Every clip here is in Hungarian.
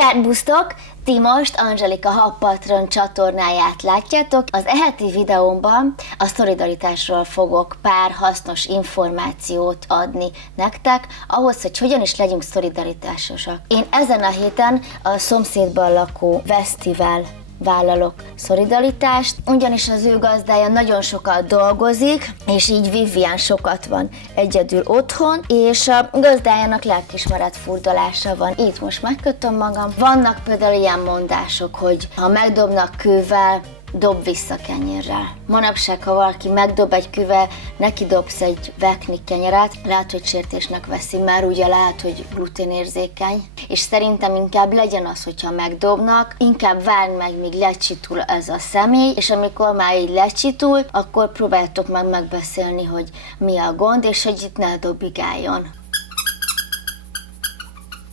Szerbusztok! Ti most Angelika Habpatron csatornáját látjátok. Az heti videómban a szolidaritásról fogok pár hasznos információt adni nektek, ahhoz, hogy hogyan is legyünk szolidaritásosak. Én ezen a héten a szomszédban lakó Vesztivel vállalok szolidaritást, ugyanis az ő gazdája nagyon sokat dolgozik, és így Vivian sokat van egyedül otthon, és a gazdájának lelkiismeret furdalása van. Itt most megkötöm magam. Vannak például ilyen mondások, hogy ha megdobnak kővel, dob vissza kenyérrel. Manapság, ha valaki megdob egy kővel, neki dobsz egy vekni kenyeret, lehet, hogy sértésnek veszi, mert ugye lehet, hogy gluténérzékeny, és szerintem inkább legyen az, hogyha megdobnak, inkább várj meg, míg lecsitul ez a személy, és amikor már így lecsitul, akkor próbáljátok meg megbeszélni, hogy mi a gond, és hogy itt ne dobigáljon.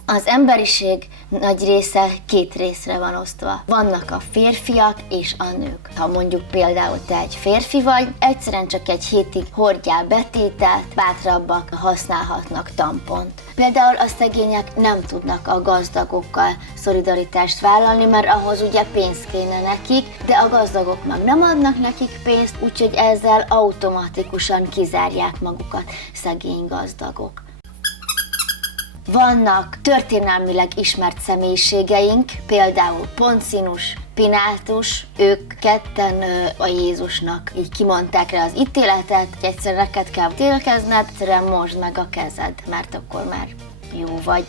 Az emberiség nagy része két részre van osztva. Vannak a férfiak és a nők. Ha mondjuk például te egy férfi vagy, egyszerűen csak egy hétig hordjál betételt, bátrabbak használhatnak tampont. Például a szegények nem tudnak a gazdagokkal szolidaritást vállalni, mert ahhoz ugye pénz kéne nekik, de a gazdagok meg nem adnak nekik pénzt, úgyhogy ezzel automatikusan kizárják magukat szegény gazdagok. Vannak történelmileg ismert személyiségeink, például Poncinus, Pilátus, ők ketten a Jézusnak így kimondták rá az ítéletet, hogy egyszer neked kell ítélkezned, egyszerűen mosd meg a kezed, mert akkor már jó vagy.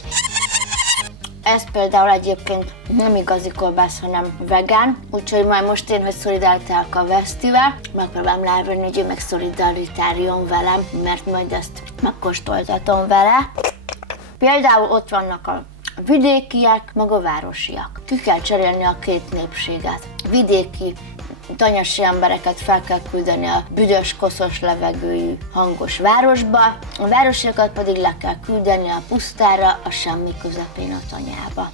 Ez például egyébként nem igazi kolbász, hanem vegán, úgyhogy majd most én, hogy szolidaritálok a Vesztivel, megpróbálom rávenni, hogy ő meg szolidaritáljon velem, mert majd ezt megkóstoltatom vele. Például ott vannak a vidékiek, meg a városiak. Ki kell cserélni a két népséget. Vidéki, tanyasi embereket fel kell küldeni a büdös, koszos levegőjű, hangos városba, a városiakat pedig le kell küldeni a pusztára, a semmi közepén a tanyába.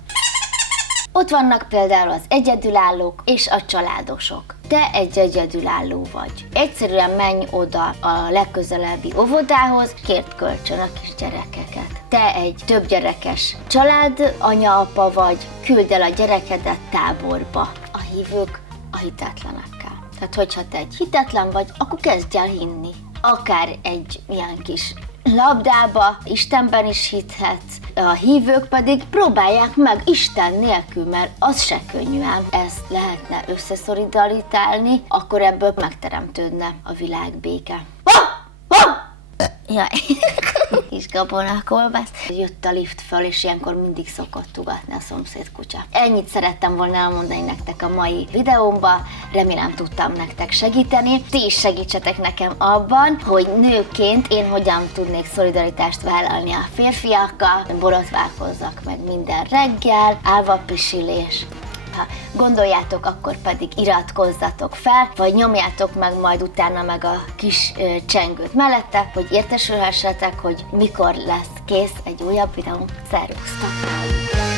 Ott vannak például az egyedülállók és a családosok. Te egy egyedülálló vagy. Egyszerűen menj oda a legközelebbi óvodához, kérd kölcsön a kis gyerekeket. Te egy több gyerekes család, anya-apa vagy, küld el a gyerekedet táborba. A hívők a hitetlenekkel. Tehát, hogyha te egy hitetlen vagy, akkor kezdj el hinni. Akár egy ilyen kis labdába, Istenben is hithetsz, a hívők pedig próbálják meg Isten nélkül, mert az se könnyű ám. Ezt lehetne összeszolidaritálni, akkor ebből megteremtődne a világ béke. Jaj, kis gabonakolbász. Jött a lift föl, és ilyenkor mindig szokott ugatni a szomszéd kutya. Ennyit szerettem volna elmondani nektek a mai videómban, remélem tudtam nektek segíteni. Ti is segítsetek nekem abban, hogy nőként én hogyan tudnék szolidaritást vállalni a férfiakkal, borotválkozzak meg minden reggel, álvapisilés. Ha gondoljátok, akkor pedig iratkozzatok fel, vagy nyomjátok meg majd utána meg a kis csengőt mellette, hogy értesülhessetek, hogy mikor lesz kész egy újabb videó. Szervusztok!